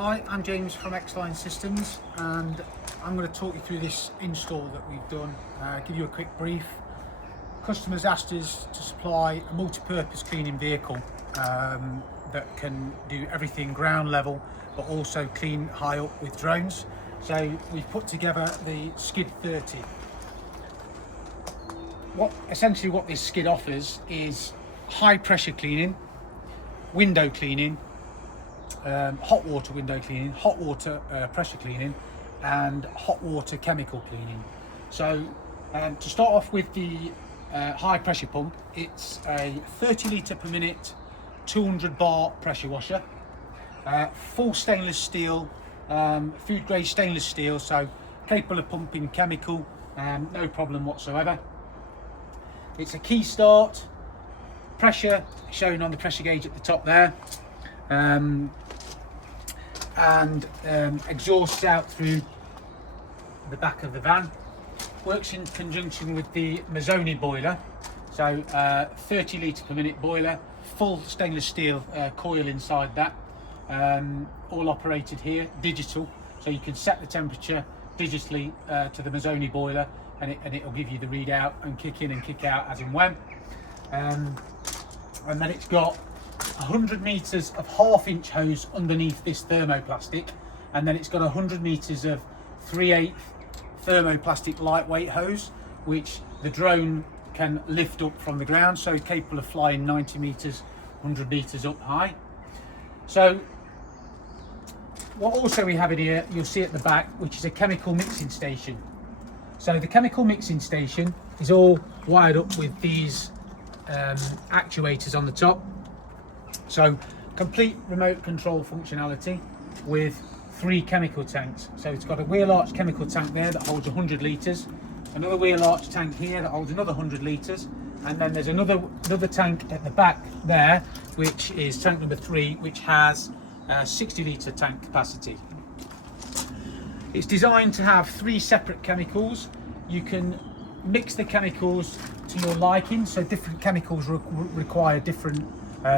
Hi, I'm James from Xline Systems, and I'm going to talk you through this install that we've done, give you a quick brief. Customers asked us to supply a multi-purpose cleaning vehicle that can do everything ground level but also clean high up with drones. So we've put together the Skid 30. Essentially what this skid offers is high pressure cleaning, window cleaning, hot water window cleaning, hot water pressure cleaning, and hot water chemical cleaning. So to start off with the high pressure pump, it's a 30 litre per minute 200 bar pressure washer, full stainless steel, food grade stainless steel, so capable of pumping chemical, no problem whatsoever. It's a key start, pressure shown on the pressure gauge at the top there, and exhausts out through the back of the van. Works in conjunction with the Mazzoni boiler, so 30 litre per minute boiler, full stainless steel coil inside that, all operated here, digital, so you can set the temperature digitally to the Mazzoni boiler, and it'll give you the readout and kick in and kick out as and when. And then it's got 100 metres of 1/2 inch hose underneath this thermoplastic, and then it's got 100 metres of 3/8 thermoplastic lightweight hose, which the drone can lift up from the ground, so capable of flying 90 metres, 100 metres up high. So what also we have in here, you'll see at the back, which is a chemical mixing station. So the chemical mixing station is all wired up with these actuators on the top. So complete remote control functionality with 3 chemical tanks. So it's got a wheel arch chemical tank there that holds 100 litres, another wheel arch tank here that holds another 100 litres, and then there's another tank at the back there, which is tank number 3, which has 60 litre tank capacity. It's designed to have 3 separate chemicals. You can mix the chemicals to your liking, so different chemicals require different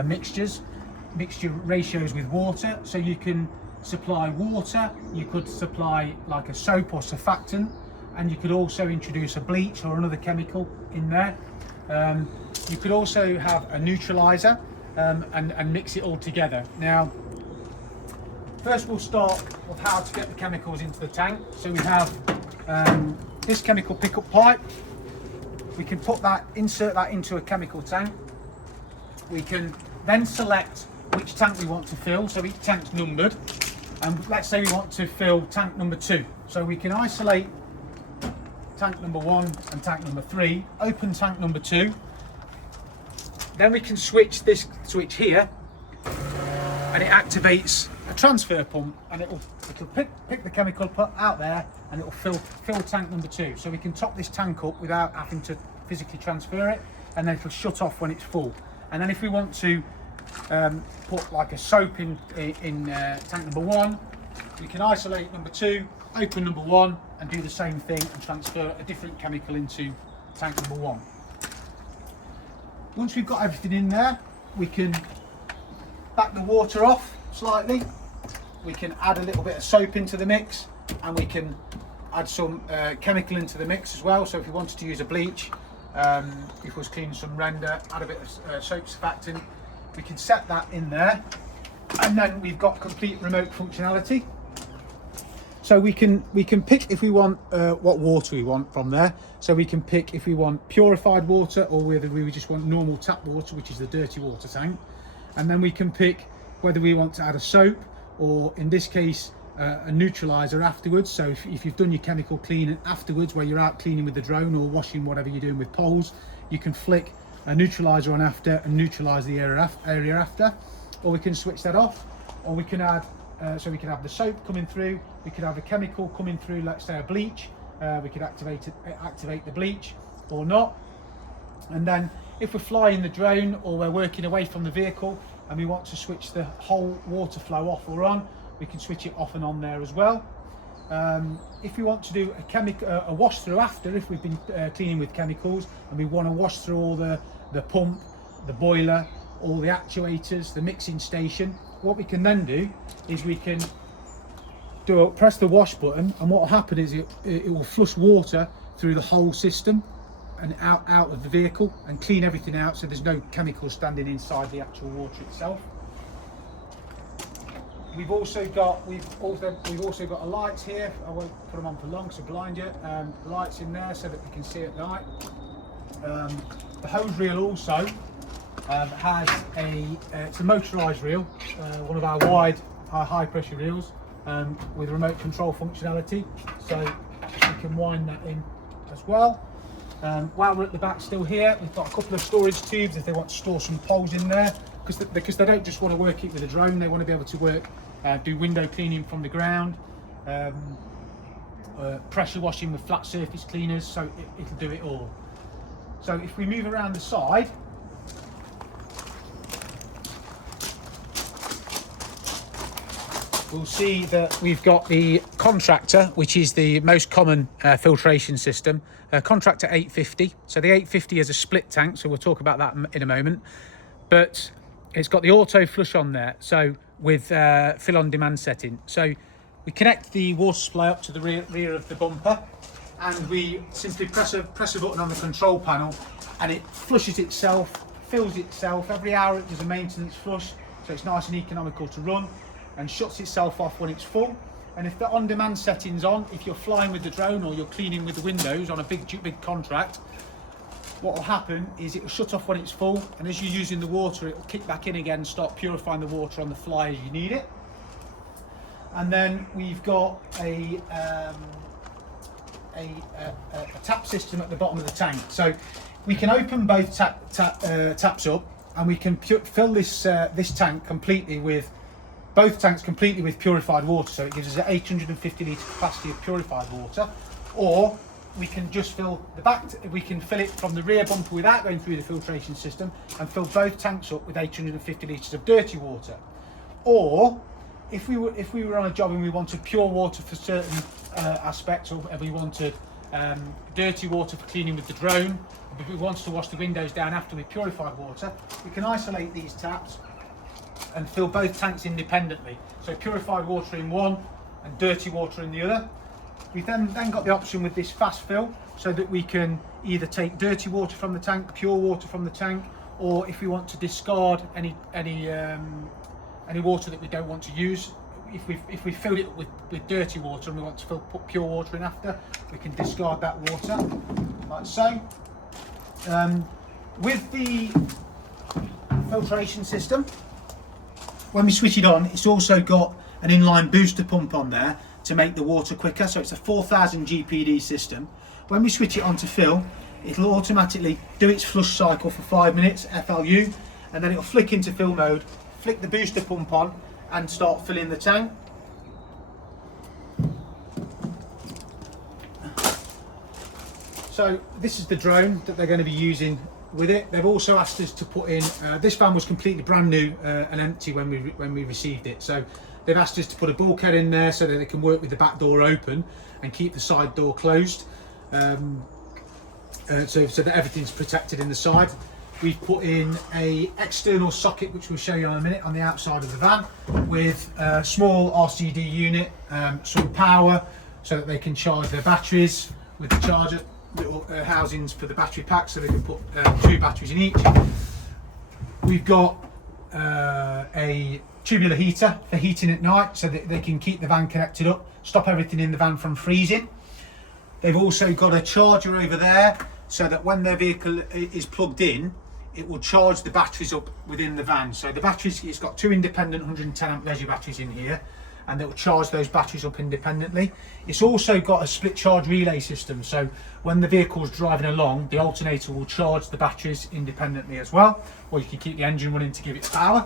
mixture ratios with water. So you can supply water, you could supply like a soap or surfactant, and you could also introduce a bleach or another chemical in there. You could also have a neutralizer and mix it all together. Now, first we'll start with how to get the chemicals into the tank. So we have this chemical pickup pipe. We can insert that into a chemical tank. We can then select which tank we want to fill, so each tank's numbered, and let's say we want to fill tank number 2. So we can isolate tank number 1 and tank number 3, open tank number 2, then we can switch this switch here, and it activates a transfer pump, and it'll pick the chemical out there, and it'll fill tank number 2. So we can top this tank up without having to physically transfer it, and then it'll shut off when it's full. And then if we want to put like a soap in tank number 1, we can isolate number 2, open number 1, and do the same thing and transfer a different chemical into tank number 1. Once we've got everything in there, we can back the water off slightly. We can add a little bit of soap into the mix, and we can add some chemical into the mix as well. So if we wanted to use a bleach, if we was cleaning some render, add a bit of soap surfactant, we can set that in there, and then we've got complete remote functionality. So we can pick if we want what water we want from there. So we can pick if we want purified water, or whether we just want normal tap water, which is the dirty water tank. And then we can pick whether we want to add a soap, or in this case a neutralizer afterwards. So if you've done your chemical cleaning afterwards, where you're out cleaning with the drone or washing whatever you're doing with poles, you can flick a neutralizer on after and neutralize the area after, or we can switch that off, or we can add so we can have the soap coming through, we could have a chemical coming through, let's say a bleach, we could activate the bleach or not. And then if we're flying the drone or we're working away from the vehicle and we want to switch the whole water flow off or on, we can switch it off and on there as well. If we want to do a wash through after, if we've been cleaning with chemicals and we want to wash through all the pump, the boiler, all the actuators, the mixing station, what we can then do is we can press the wash button, and what will happen is it will flush water through the whole system and out of the vehicle and clean everything out, so there's no chemicals standing inside the actual water itself. We've also got a lights here. I won't put them on for long so blind you. Lights in there so that we can see at night. The hose reel also has it's a motorised reel, one of our wide high pressure reels with remote control functionality, so we can wind that in as well. While we're at the back still here, we've got a couple of storage tubes if they want to store some poles in there, because they don't just want to work it with a drone, they want to be able to do window cleaning from the ground, pressure washing with flat surface cleaners, so it'll do it all. So if we move around the side, we'll see that we've got the Contractor, which is the most common filtration system, Contractor 850. So the 850 is a split tank, so we'll talk about that in a moment. But it's got the auto flush on there, so with fill on demand setting. So we connect the water supply up to the rear of the bumper, and we simply press a button on the control panel, and it flushes itself, fills itself. Every hour it does a maintenance flush, so it's nice and economical to run, and shuts itself off when it's full. And if the on-demand setting's on, if you're flying with the drone or you're cleaning with the windows on a big contract, what will happen is it will shut off when it's full, and as you're using the water, it will kick back in again and start purifying the water on the fly as you need it. And then we've got a tap system at the bottom of the tank, so we can open both taps up, and we can fill this tank completely with both tanks completely with purified water, so it gives us an 850 litre capacity of purified water. Or we can just fill the back, we can fill it from the rear bumper without going through the filtration system and fill both tanks up with 850 litres of dirty water. Or if we were on a job and we wanted pure water for certain aspects, or we wanted dirty water for cleaning with the drone, but we wanted to wash the windows down after with purified water, we can isolate these taps and fill both tanks independently. So purified water in one and dirty water in the other. We've then got the option with this fast fill, so that we can either take dirty water from the tank, pure water from the tank, or if we want to discard any water that we don't want to use, if we filled it with dirty water and we want to put pure water in after, we can discard that water, like so. With the filtration system, when we switch it on, it's also got an inline booster pump on there to make the water quicker, so it's a 4000 GPD system. When we switch it on to fill, it'll automatically do its flush cycle for 5 minutes, FLU, and then it'll flick into fill mode, flick the booster pump on and start filling the tank. So this is the drone that they're going to be using with it. They've also asked us to put in, this van was completely brand new and empty when we received it, so they've asked us to put a bulkhead in there so that they can work with the back door open and keep the side door closed, so that everything's protected in the side. We've put in a external socket, which we'll show you in a minute, on the outside of the van, with a small RCD unit, some power so that they can charge their batteries with the charger, little housings for the battery pack so they can put 2 batteries in each. We've got a tubular heater for heating at night so that they can keep the van connected up, stop everything in the van from freezing. They've also got a charger over there so that when their vehicle is plugged in, it will charge the batteries up within the van. So the batteries, it's got 2 independent 110 amp leisure batteries in here, and it will charge those batteries up independently. It's also got a split charge relay system, so when the vehicle's driving along, the alternator will charge the batteries independently as well, or you can keep the engine running to give it power.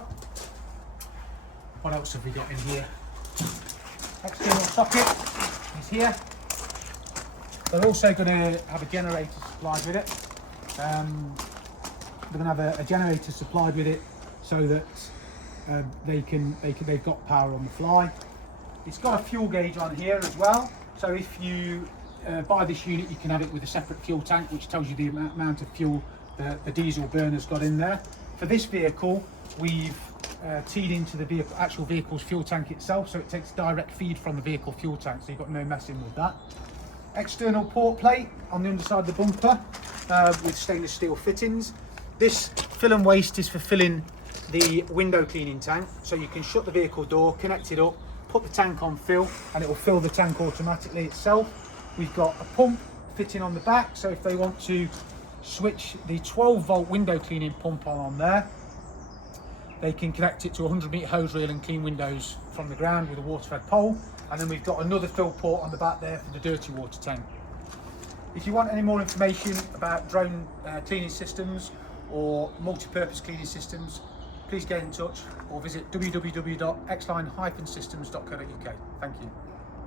What else have we got in here? External socket is here. They're also going to have a generator supplied with it. They're going to have a generator supplied with it so that they've got power on the fly. It's got a fuel gauge on here as well, so if you buy this unit, you can have it with a separate fuel tank, which tells you the amount of fuel the diesel burner's got in there. For this vehicle, we've teed into the actual vehicle's fuel tank itself, so it takes direct feed from the vehicle fuel tank, so you've got no messing with that. External port plate on the underside of the bumper with stainless steel fittings. This fill and waste is for filling the window cleaning tank, so you can shut the vehicle door, connect it up, put the tank on fill, and it will fill the tank automatically itself. We've got a pump fitting on the back, so if they want to switch the 12-volt window cleaning pump on there, they can connect it to a 100-metre hose reel and clean windows from the ground with a water-fed pole. And then we've got another fill port on the back there for the dirty water tank. If you want any more information about drone cleaning systems or multi-purpose cleaning systems, please get in touch or visit www.xline-systems.co.uk. Thank you.